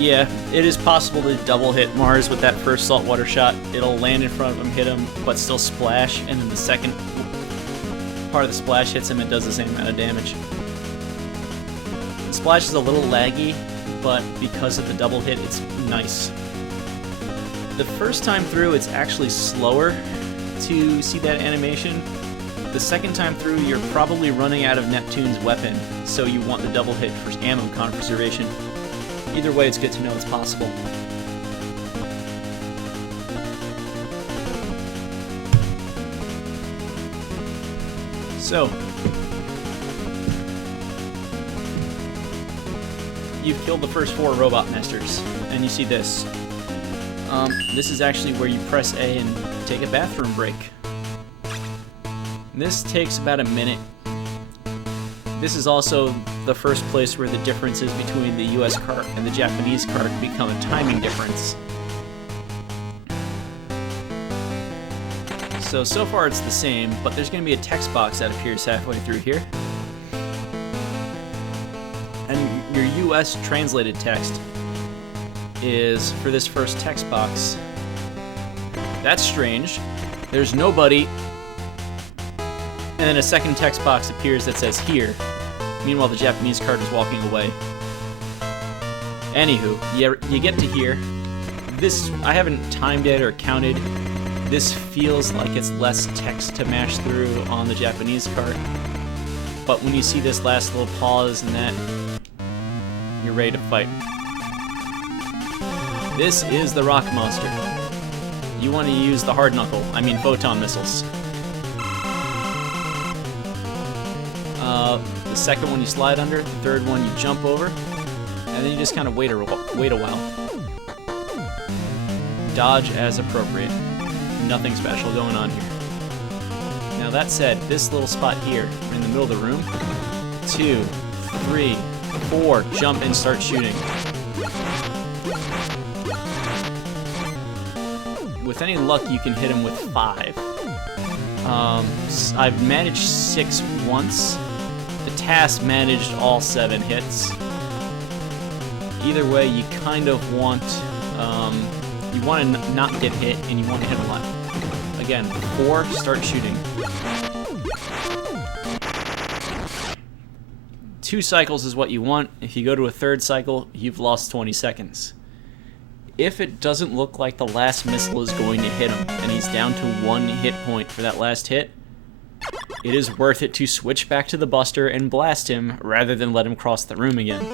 Yeah, it is possible to double hit Mars with that first saltwater shot. It'll land in front of him, hit him, but still splash, and then the second part of the splash hits him, it does the same amount of damage. The splash is a little laggy, but because of the double hit, it's nice. The first time through, it's actually slower to see that animation. The second time through, you're probably running out of Neptune's weapon, so you want the double hit for ammo conservation. Either way, it's good to know it's possible. So, you've killed the first 4 robot masters, and you see this. This is actually where you press A and take a bathroom break. This takes about a minute. This is also the first place where the differences between the US cart and the Japanese cart become a timing difference. So far it's the same, but there's going to be a text box that appears halfway through here. And your US translated text is for this first text box. That's strange. There's nobody. And then a second text box appears that says here. Meanwhile, the Japanese cart is walking away. Anywho, you get to here. This, I haven't timed it or counted. This feels like it's less text to mash through on the Japanese cart. But when you see this last little pause and that, you're ready to fight. This is the rock monster. You want to use the hard knuckle, photon missiles. The second one you slide under, the third one you jump over, and then you just kind of wait a while. Dodge as appropriate. Nothing special going on here. Now that said, this little spot here, in the middle of the room, 2, 3, 4, jump and start shooting. With any luck, you can hit him with 5. I've managed 6 once. The task managed all 7 hits. Either way, you kind of want you want to not get hit, and you want to hit a lot. Again, 4, start shooting. 2 cycles is what you want. If you go to a 3rd cycle, you've lost 20 seconds. If it doesn't look like the last missile is going to hit him, and he's down to 1 hit point for that last hit, it is worth it to switch back to the Buster and blast him rather than let him cross the room again.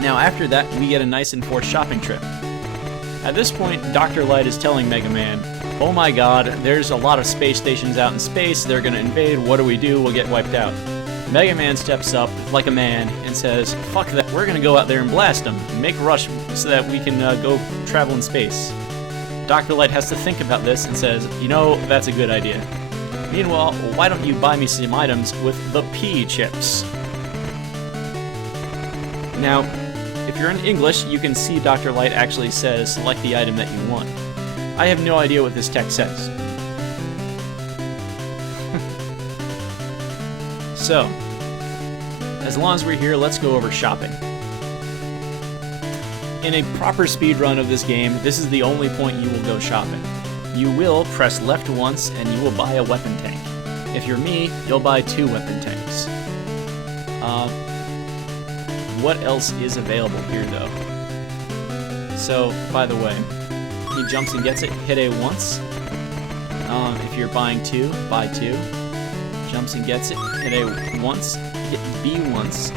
Now after that, we get a nice enforced shopping trip. At this point, Dr. Light is telling Mega Man, "Oh my god, there's a lot of space stations out in space, they're gonna invade, what do? We'll get wiped out." Mega Man steps up like a man and says, "Fuck that, we're gonna go out there and blast them, make a rush so that we can go travel in space." Dr. Light has to think about this and says, "You know, that's a good idea. Meanwhile, why don't you buy me some items with the P chips?" Now, if you're in English, you can see Dr. Light actually says, "Select the item that you want." I have no idea what this text says. So, as long as we're here, let's go over shopping. In a proper speedrun of this game, this is the only point you will go shopping. You will press left once and you will buy a weapon tank. If you're me, you'll buy 2 weapon tanks. What else is available here though? So, by the way, he jumps and gets it, hit A once. If you're buying 2, buy 2. Jumps and gets it, hit A once, hit B once.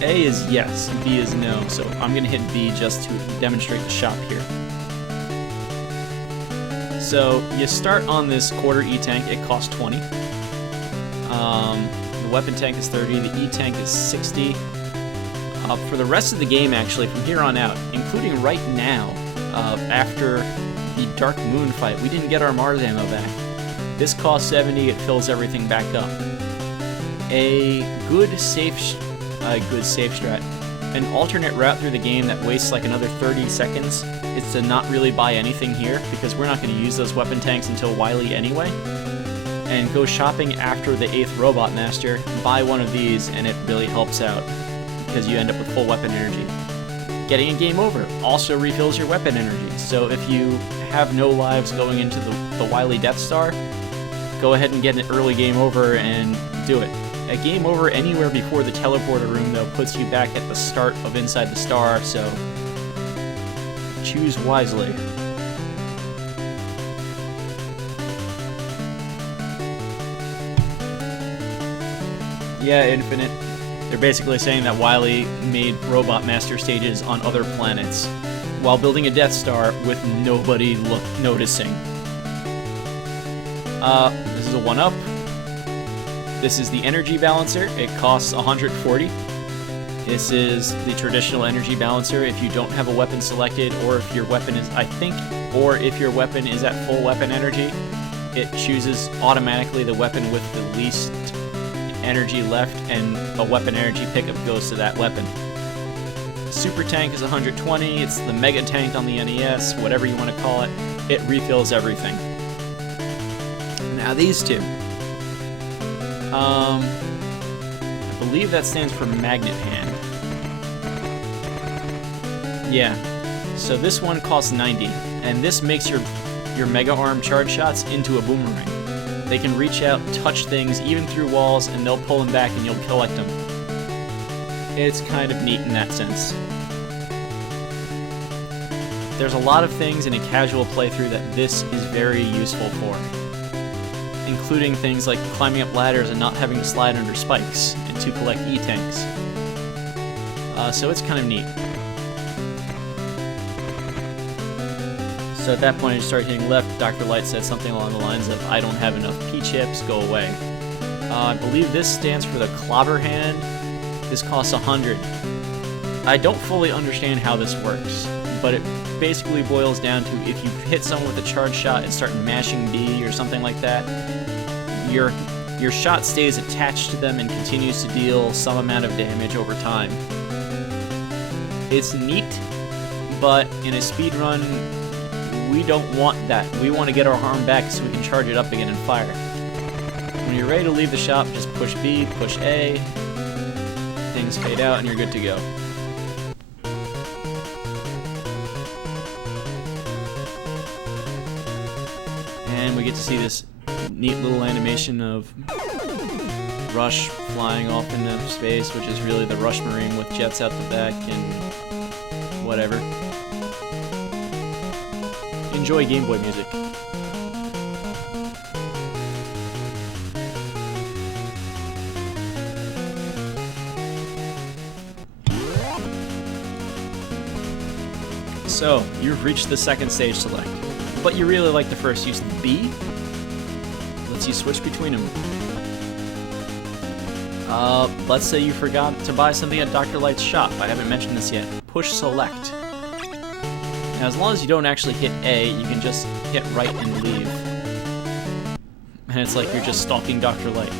A is yes, B is no, so I'm gonna hit B just to demonstrate the shop here. So you start on this quarter E-tank, it costs 20. The weapon tank is 30, the E-tank is 60. For the rest of the game, actually, from here on out, including right now, after the Dark Moon fight, we didn't get our Mars ammo back. This costs 70, it fills everything back up. A good safe strat. An alternate route through the game that wastes like another 30 seconds is to not really buy anything here, because we're not going to use those weapon tanks until Wily anyway. And go shopping after the 8th Robot Master, buy one of these, and it really helps out, because you end up with full weapon energy. getting a game over also refills your weapon energy. So if you have no lives going into the Wily Death Star, go ahead and get an early game over and do it. A game over anywhere before the teleporter room, though, puts you back at the start of Inside the Star, so choose wisely. Yeah, Infinite. They're basically saying that Wily made Robot Master stages on other planets while building a Death Star with nobody noticing. This is a 1-up. This is the energy balancer. It costs 140. This is the traditional energy balancer if you don't have a weapon selected, or if your weapon is, or if your weapon is at full weapon energy, it chooses automatically the weapon with the least energy left, and a weapon energy pickup goes to that weapon. Super Tank is 120. It's the Mega Tank on the NES, whatever you want to call it. It refills everything. Now these two. I believe that stands for Magnet Hand. Yeah. So this one costs 90, and this makes your Mega Arm charge shots into a boomerang. They can reach out, touch things, even through walls, and they'll pull them back and you'll collect them. It's kind of neat in that sense. There's a lot of things in a casual playthrough that this is very useful for, including things like climbing up ladders and not having to slide under spikes, and to collect E-tanks. So it's kind of neat. So at that point, I just started hitting left. Dr. Light said something along the lines of, "I don't have enough P-chips, go away." I believe this stands for the Clobber Hand. This costs 100. I don't fully understand how this works, but it basically boils down to, if you hit someone with a charge shot and start mashing B or something like that, your shot stays attached to them and continues to deal some amount of damage over time. It's neat, but in a speedrun, we don't want that. We want to get our arm back so we can charge it up again and fire. When you're ready to leave the shop, just push B, push A, things fade out, and you're good to go. And we get to see this neat little animation of Rush flying off into space, which is really the Rush Marine with jets out the back and whatever. Enjoy Game Boy music. So, you've reached the second stage select, but you really like the first use of B? Lets you switch between them. Let's say you forgot to buy something at Dr. Light's shop. I haven't mentioned this yet. Push select. Now, as long as you don't actually hit A, you can just hit right and leave. And it's like you're just stalking Dr. Light.